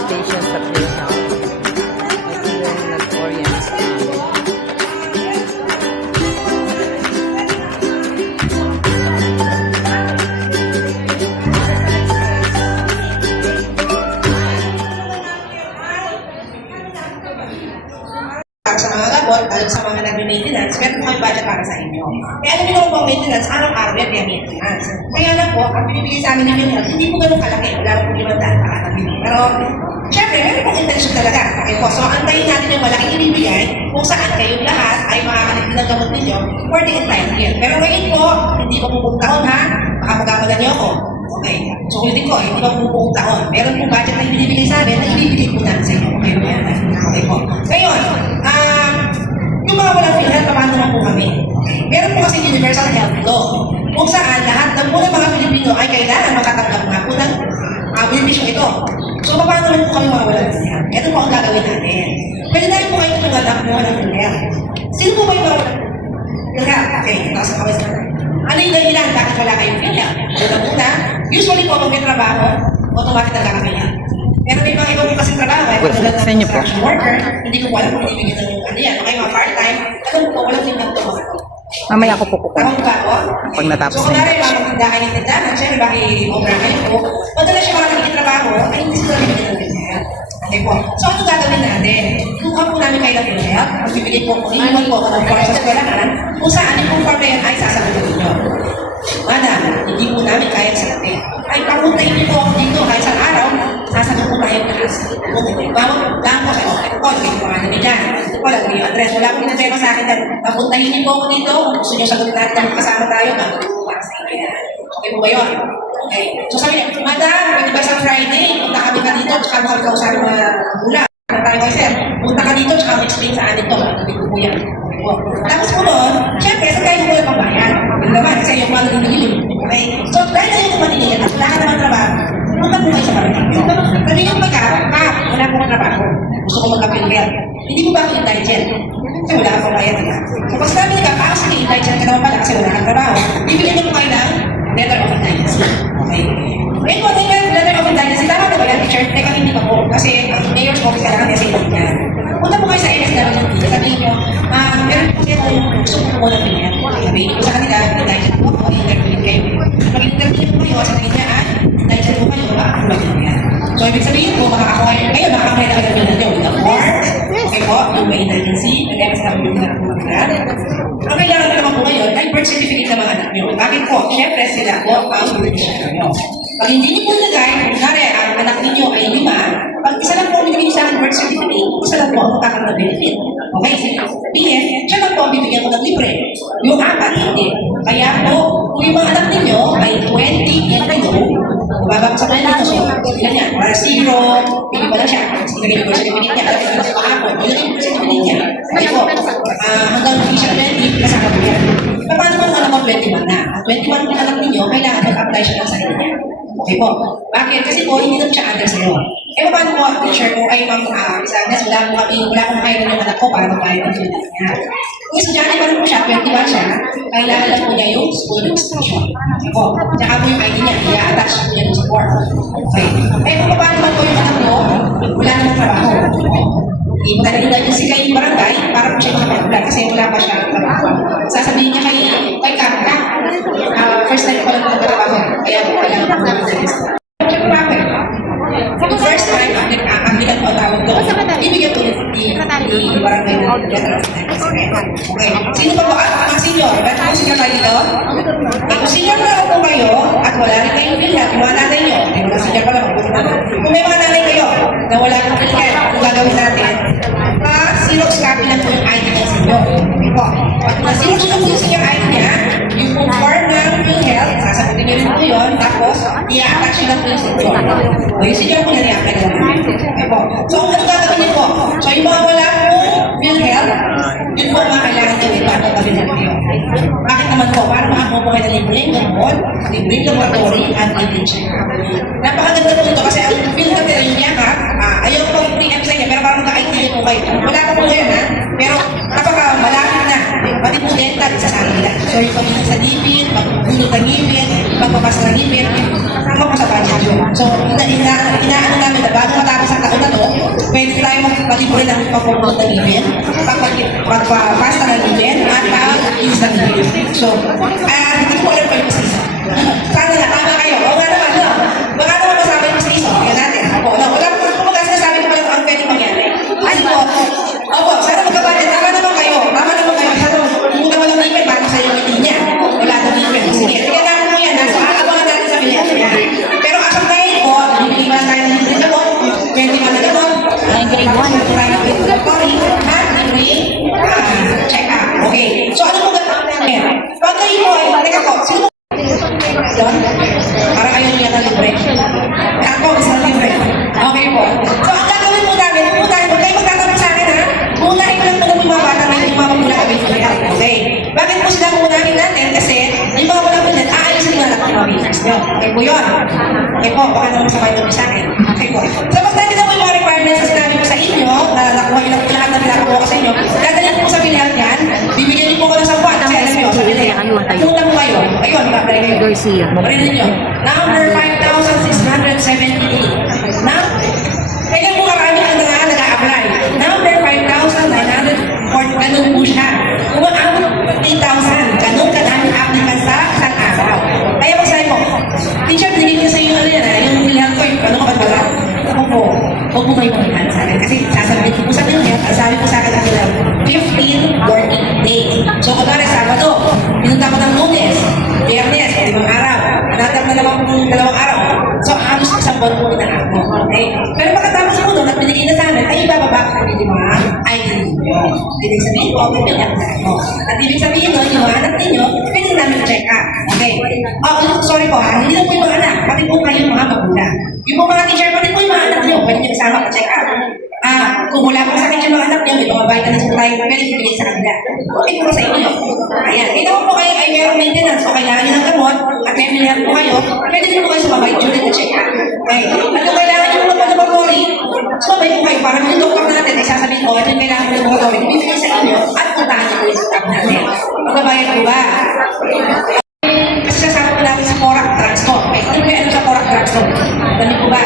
invitation sa PhilHealth. Ito yung nag-orient sa amin. Sa mga gamot, lalo sa mga nag-maintenance, meron po kami budget para sa inyo. Kaya alam niyo naman po ang maintenance, araw-araw yan kaya maintenance. Kaya lang po, ang binibigay sa amin ng PhilHealth, hindi po ganun kalaki. Wala po 500 para nabili. Pero, syempre, meron pong intention talaga. Okay po, so antayin natin yung malaking ibibigay kung saan kayong lahat ay makakaligid ng gamot ninyo for the entire year. Pero ngayon po, hindi pa po buong taon ha, baka magkamalan niyo ako. Okay, so ulitin ko, hindi pa po buong taon. Meron pong budget na ibinibigay sa amin na ibibigay po natin sa inyo. Okay po yan. Okay po. Ngayon, yung mga walang PhilHealth, paano naman po kami? Okay. Meron po kasi Universal Health Law kung saan lahat ng mga Pilipino ay kailangan makatanggap na po ng benepisyo ito. So, paano naman po kami mga walang PhilHealth? Ito po ang gagawin natin. Pwede namin po kayo tulungan na kumuha ng PhilHealth. Sino po ba yung mga walang PhilHealth? Okay, taas ang kawis na. Ano yung dahilan bakit wala kayong PhilHealth? Una, usually po kung may trabaho, automatic nagkaka-PhilHealth. Pero may mga ibang kasing trabaho, ay katulad ng construction worker, hindi ko alam kung ibigyan ng ano yan. Okay, mga part-time, alam ko, walang limang ito mga ito. Mamaya ako pupupo. Tama ba ako? Pag natapos so, kunwari, mga tindahan yung tindahan, syempre, bakit i-overnight ko, madalas siya mga trabaho, ay hindi sila bibigyan ng PhilHealth. Okay po. So, ano gagawin natin? Kuha po namin kayo ng PhilHealth, magbibigay po, iiwan po ako ng form sa eskwelahan, kung saan yung form na yan ay sasagutin ninyo. Madam, hindi po namin kaya sagutin. Ay, papuntahin niyo po ako dito kahit sa araw, sasagot po tayo ng class. Lang po kayo. Ito po, hindi po namin dyan. Ito po, lang yung address. Wala po pinatema sa akin dyan. Papuntahin niyo po ako dito. Kung gusto niyo sagutin natin kung kasama tayo, gagawin po para sa inyo. Okay po ba yun? Okay. So sabi niya, Madam, pwede ba sa Friday? Punta kami ka dito, tsaka mo kami kausapin mga gula. Tayo kayo, sir. Punta ka dito, tsaka explain sa atin to. Gagawin po yan. Tapos po doon, syempre, sa kayo mo lang pambayan. Yung naman, kasi yung mga naging okay? So, dahil sa yung maniliyan, at wala ka naman trabaho, punta po kayo sa barangay. Kasi yung wala po kang trabaho. Gusto ko magka-PhilHealth. Hindi mo ba ako intelligent? Kasi wala ka pang bayan, diba? So, pag sabi nila, sige, intelligent ka naman pala kasi wala kang trabaho, bibigyan niyo po kayo ng letter of intelligence. Okay? Ngayon po, letter of intelligence, tama na ba yan, teacher? Teka, hindi pa po. Kasi, mayor's office kailangan niya sa inyo yan. Punta po kayo sa MSWD, sabihin nyo, meron po siya kung gusto ko po ng PhilHealth. Sabihin ko sa kanila, intelligent po ako, interview kayo. Pag-interview po kayo, sabihin niya, intelligent po kayo, makakuha nyo yan. So, ibig sabihin po, makakakuha nyo, ngayon, makakakuha na kayo nyo with the form, okay po, yung may intelligency, nag-MSWD na po mag-grad. Ang kailangan ko naman po ngayon, ay birth certificate ng mga anak nyo. Bakit po? Siyempre, sila po ang beneficiary nyo. Pag hindi nyo po nagay, kunwari, ang anak ninyo ay 5, pag isa lang po ang binigay sa akin birth certificate, isa lang po ang makakang na benefit. Okay, sabihin, siya lang po ang bibigyan ko ng libre. Yung 4, hindi. Kaya po, kung yung mga anak ninyo ay 20 and below, bababa sa kanila so, ilan yan? Para 0, hindi pa lang siya. Sinagay yung birth certificate niya, alam ko sa kahapon, yun yung birth certificate niya. Kaya po, hanggang official 20, kasama po yan. Paano mo anak mo 21 na? At 21 yung anak ninyo, kailangan mag-apply siya ng sarili niya. Okay po. Bakit? Kasi po, hindi naman siya under sa'yo. Eh, paano po, teacher, kung kayo ma'am, Isagnas, wala ko kayo ng anak ko para magbayad ng PhilHealth niya. Kung estudyante pa rin po siya, 21 siya, kailangan lang po niya yung school registration. Okay po. Tsaka po yung ID niya, i-attach po niya sa form. Okay. Eh, kung paano naman po yung anak mo, wala namang trabaho. Ipadalhin natin si kayo yung barangay para po siya makapag-apply kasi wala pa siya trabaho. Sasabihin niya kay Kapka, first time ko lang trabaho, kaya po kailangan po namin register. Bakit? Yung first time, ang bilang po tawag doon, ibigyan po yung barangay na letter of intelligence. Okay. Sino pa po? Mga senior. Ba't po senior kayo dito? Kung senior na po kayo at wala rin kayong PhilHealth, yung mga nanay nyo, may mga senior pa lang, kung may mga nanay kayo na wala kayong PhilHealth, ang gagawin natin, Xerox copy lang po yung ID niya sa inyo. Okay po. At na-Xerox lang po yung senior ID niya, yung form ng PhilHealth, sasagutin niyo rin po yun, tapos i-attach nyo lang po yung senior. O yung senior po na rin ang okay po. So, ano gagawin niyo po? So, yung mga wala po PhilHealth, yun po mga kailangan niyo ipapagawin na kayo. Bakit naman po? Para makakuha po kayo na libreng gamot, libreng laboratory, at libreng check-up. Napakaganda po ito kasi ang PhilHealth nila yung niya ayaw po i-preempt sa inyo, pero parang ka-idea po kayo. Wala po ngayon ha, pero malapit na. Pati po dental, isasama nila. So yung pagiging sa ngipin, pagpulot ng ngipin, pagpapas ng ngipin, kasama po sa budget yun. So inaano namin na bago matapos ang taon pwede tayo magpalibre ng papupunta ng event, pagpapasta ng event, at pag-instant event. So, hindi ko alam pa yung season. Sana na, tama kayo. O nga naman, no? Baka naman masama yung season. Kaya natin. Opo, no? Wala po sinasabi ko pala ang pwede mangyari. Ano po? Opo, sana magkabati. Tama naman kayo. Tama naman kayo. Sana muna walang event, paano sa iyo hindi niya? Wala nang event. Sige, sige na po yan. Nasa abangan natin sa bilang. Pero as of ngayon po, hindi ba tayo ng libre na po? 20 man na gamot. Ay, grade 1. Check-up. Okay. So, ano po gagawin namin? Pag kayo po ay, teka po, sino po? Doon? Para kayo niya na libre. Ako, gusto na libre. Okay po. So, ang gagawin po namin, huwag kayo magtatanong sa akin, ha? Munahin ko lang po ng mga bata na yung mga mula kami. Okay. Bakit po sila munahin natin? Kasi, yung mga wala po dyan, aalisin nga lang ang mga business nyo. Okay po yun. Okay po, baka naman sabay doon sa akin. Okay po. So, mas natin na po yung mga requirements na sinabi ko sa inyo, na nakuha nyo lang po lahat na pinakuha ko sa inyo. Dadalhin po sa bilihan yan. Bibigyan niyo po ko ng 10 kasi alam nyo, sa bilihan. Tunang po kayo. Ayun, babalik kayo. Garcia. Marinig nyo. Number 5,678. Now, kaya po karami ang nag-a-apply. Number 5,940. Ganun po siya. Umaabot 8,000. Ganun kadami applicants sa isang araw. Kaya po sabi ko, teacher, binigay ko sa inyo ano yan, yung bilihan ko, ano ka ba wala? Ako po, huwag mo kayo pagkakan sa akin. Kasi sasabihin ko sa inyo, sabi ko sa akin ang bilang 15 working days. So, kunwari, Sabado, pinunta ko ng Lunes, Biyernes, 5 araw. Natap na naman kung 2 araw. So, halos isang buwan po na ako. Okay? Pero pagkatapos po doon at binigay na sa amin, ay ibababa ko din yung mga ID ninyo. Ibig sabihin ko, bibigyan na ako. At ibig sabihin nun, yung mga anak ninyo, pwede namin check up. Okay? Oh, sorry po ha, hindi lang po yung mga anak, pati po kayong mga magulang. Yung po mga teacher, pati po yung mga anak nyo, pwede nyo kasama pa check up. Kung wala pong sakit yung mga anak niyo, may mga vitamins po tayo, pwede ibigay sa kanila. Okay po sa inyo. Ayan. Ito po kayo ay mayroong maintenance o kailangan nyo ng gamot at may milihan po kayo, pwede din po kayo sumabay during the check-up. Okay. At kung kailangan nyo po ng laboratory, sumabay po kayo para yung doktor natin ay sasabihin ko, ito yung kailangan ng laboratory, ibigay sa inyo at puntahan nyo po yung check-up natin. Magbabayad po ba? Kasi sasabi ko namin sa Corac Drugstore. Okay. Ano ba ano sa Corac Drugstore? Dali po ba?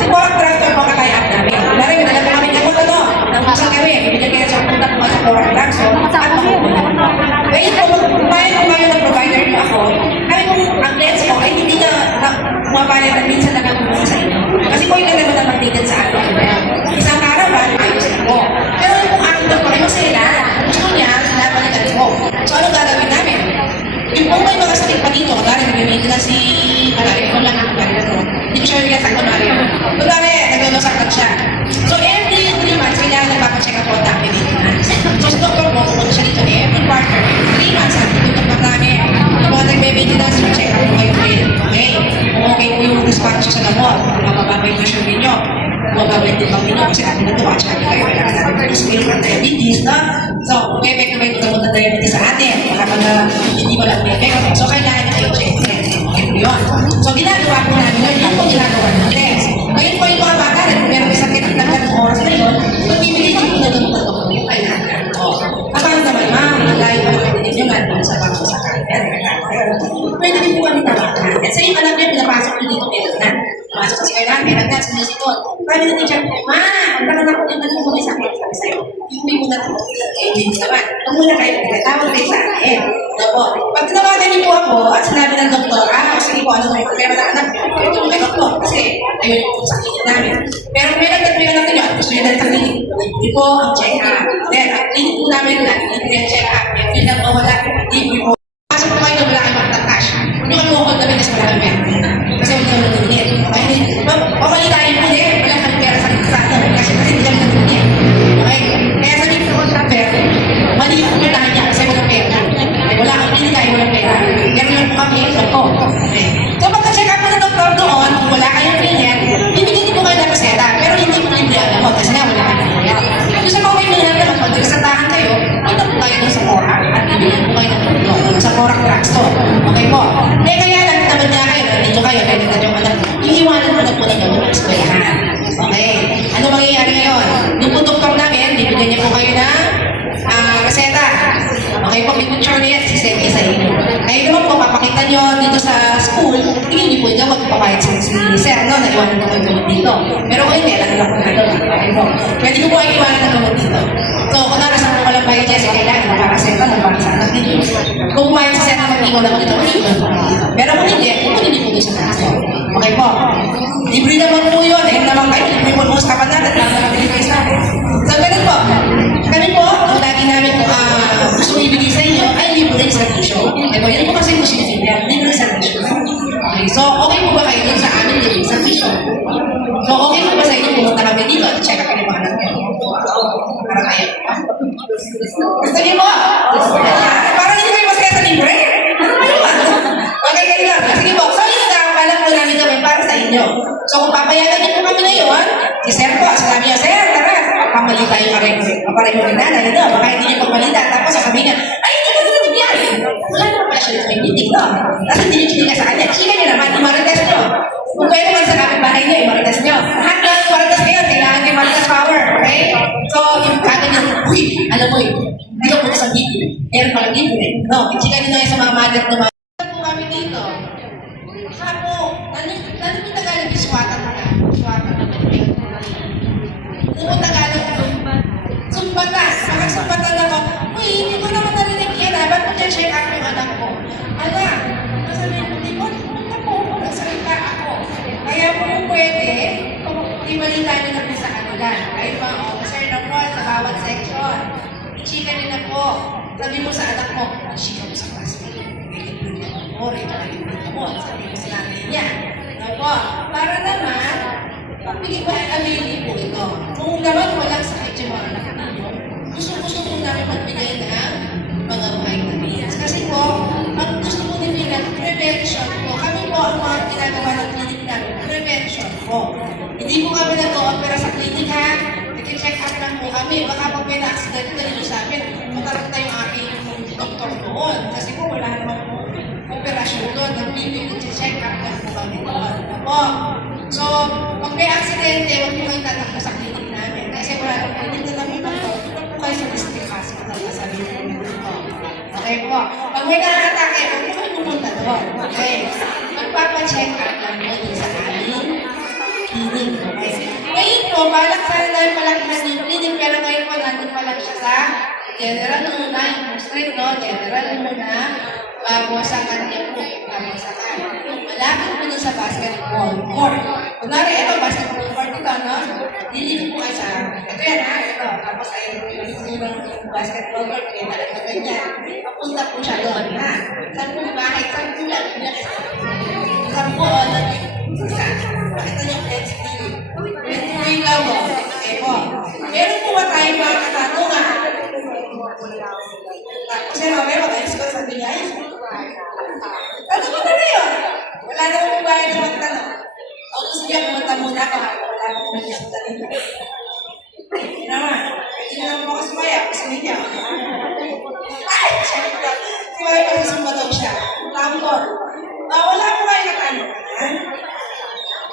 Si Corac Drugstore po kakayaan namin. Lari, madala po kami ng ano, ng pasal kami. Ibigay kayo sa punta po sa Corac Drugstore at makukuha. Ngayon po, bayad po kayo ng provider niyo ako. Kami po, ang lens ko ay hindi na mabayad na minsan lang ang pumunta sa inyo. Kasi po yung ganda naman ticket sa akin. Isang caravan, ayos po. Pero yung aking doktor ay masaya, gusto niya, sinabalikan ko. So, ano gagawin namin? Yung po may mga sakit pa dito, kunwari, nag-maintenance si, kunwari, kung lang ako ganito. Hindi ko siya rin sa kunwari. Kunwari, nag-unosaktan siya. So, every 3 months, kailangan nagpapacheck up po ang maintenance. So, sa doktor mo, pumunta siya dito every quarter, 3 months, at tututok na kami. Yung mga nag-maintenance, check up po kayo din. Okay? Kung okay po yung response sa gamot, mababa yung pressure ninyo. Mababa yung timbang ninyo kasi natin na ito, at saka kayo kailangan natin ng scale ng diabetes, no? So, okay, may gamot ng diabetes sa atin. Baka hindi mo lang may effect. So, kailangan kayo check. Yun. So, ginagawa ko namin yun. Yun po ginagawa natin. Ngayon po yung mga bata, meron may sakit ng ganong oras na yun, magbibigay ko po na doon na doon yung kailangan. Kapag naman, ma'am, naglayo pa naman din yung natin sa bangko sa kanya. Pwede din po kami tawagan natin. Sa yung alam niya, pinapasok ko dito, meron na. Pumasok sa kaya namin, nagdaan sa musical. Sabi na teacher, ma, ang tagal ako yung naging may sakit. Sabi sa'yo, yung may muna ito. Eh, hindi naman. Kung muna kayo, tawag kayo sa akin. Opo. Pag tinawagan niyo po ako, at sinabi ng doktor, sige po, ano may problema na anak niyo? Ito may doktor, kasi ayun yung sakit niya namin. Pero may anak niyo, at gusto niyo na sa clinic. Hindi po ang check-up. Then, ang clinic po namin na, hindi ang check-up. Yung lang po wala, hindi po. Pasok po kayo na wala kayong magtatash. Yung kalukod namin kasi wala kayong pera. Kasi wala kayong nagdinit. Pabalik tayo po din, wala kayong pera sa atin. Kasi hindi kami nagdinit. Okay? Kaya sabihin ko sa pera, mali yung puntahan niya kasi walang pera. Wala kang hindi tayo walang pera. Pero lang po kami, ito. Okay. So, pagka-check up po ng doktor doon, kung wala kayong clinic, bibigyan po kayo ng reseta. Pero hindi po libre ang gamot kasi nga wala kayong clinic. Yung sa mga may clinic naman, pag nagresetahan kayo, punta po kayo doon sa Corac at bibigyan po kayo ng tulong sa Corac Drugstore. Okay po? Kaya lang, naman niya kayo, nandito kayo, nandito yung anak, iiwanan mo na po ninyo ng eskwelahan. Okay? Ano mangyayari ngayon? Yung po doktor namin, bibigyan niya po kayo ng reseta. Okay po, may picture niya, sisend niya sa inyo. Ngayon naman po, papakita nyo dito sa school, hindi niyo po ikaw magpapayag si sir, no? Naiwanan ko kayo dito. Pero kung hindi, alam ko na doon. Okay po. Pwede ko po kayo iwanan na gamot dito. So, kung narasan ko walang bayad dyan, kailangan para sa ito, para sa anak ninyo. Kung pumayag si sir na mag-iwan ako dito, mag-iwan ko dito. Pero kung hindi, kukunin niyo po doon sa taso. Okay po. Libre naman po yun. Eh naman kayo, libre po mo sa kapanan at nakakabili kayo sa akin. So, ganun po. Kami po, ang lagi namin gusto ibigay sa inyo ay libre sa tuition. Diba? Yan po kasi gusto nyo libre sa tuition. Okay, so okay po ba kayo dun sa amin libre sa tuition? So okay po ba sa inyo pumunta kami dito at check up yung mga anak nyo? Para kayo. Gusto niyo po? Para hindi kayo masaya sa libre? Ano ba yun? Okay, kayo lang. Sige po. So yun na, palang po namin kami para sa inyo. So kung papayagan niyo po kami ngayon, si Sir po, sabi niya, Sir, tara, pamali tayo pareho ng nanay, no? Baka hindi niyo pagmalita. Tapos sasabihin niya, ay, hindi ka na nangyari. Wala naman pala siya may meeting, no? Tapos hindi niyo chinika sa kanya. Chika niyo naman, imarites niyo. Kung kayo naman sa kapitbahay niyo, imarites niyo. Lahat na imarites kayo, kailangan niyo imarites power, okay? So, yung kagad niyo, uy, alam mo hindi ka punta sa meeting. Meron palang meeting, no? Chika niyo na sa mga mother na mga po kami dito. Sapo, ano yung Tagalog yung swatan na? Swatan na ba? Ano Tagalog? Sumbatan. Nakasumbatan ako. Uy, hindi ko naman narinig yan. Ba't mo check up yung anak ko? Ala, nasabihin mo, di ko, punta po ako. Nagsalita ako. Kaya po yung pwede, kung ibalita nyo na po sa kanila. Kayo mga officer na po sa bawat section. Ichika nyo na po. Sabi mo sa anak mo, ichika mo sa classmate. Sabi ko sa nanay niya. Opo, para naman, pagbigay ko ay amili po ito. Kung naman walang sakit yung mga anak ninyo, gusto po namin magbigay ng mga vitamins. Kasi po, ang gusto po din nila, prevention po. Kami po ang mga ginagawa ng clinic namin, prevention po. Hindi po kami nag-o-opera sa clinic ha. Nag-check up lang po kami. Baka pag may na-accident na rin sa amin, matarap na yung aking doktor doon. Kasi po wala naman po operasyon doon, nag-check up lang po kami doon. Opo. So, pag may aksidente, huwag po kayo tatakbo sa clinic namin. Kasi wala na po, dito na po ito, huwag po kayo sa district hospital sa sarili po dito. Okay po. Pag may nakakatake, huwag po kayo pumunta doon. Okay. Magpapacheck up lang po din sa aming clinic. Okay. Ngayon po, balak sana namin palakihan yung clinic, pero ngayon po, nandun pa lang siya sa general muna, yung street, no? General muna. Bago sa kanya po, bago sa kanya. Malapit po dun sa basketball court. Kunwari, ito, basketball court ito, no? Dili po kayo sa, ito yan ha, ito. Tapos ay, yung basketball court, kaya talaga ganyan. Papunta po siya doon, ha? Saan po bahay, saan po lang? Saan po, isa. Pakita niyo, let's see. Yung labo, okay po. Meron po ba tayo mga katanungan? Tapos yan, mamaya mag-ayos ko sa binyay. Tanong mo na yun. Wala na mong bayan na magtanong. O gusto niya pumunta muna ako. Wala na mong gusto dito. Naman. Pwede na naman ako sumaya. Gusto niya. Ay! Sumaya pa sa sumba daw siya. Tambor. Wala po kayo katanungan.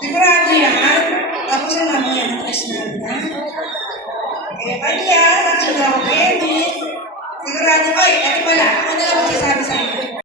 Sigurado yan. Tapos yung mamaya ng test namin. Kaya pa niya. Nagsuna ako. Sigurado ko. Ito pala. Ako na lang magsasabi sa akin.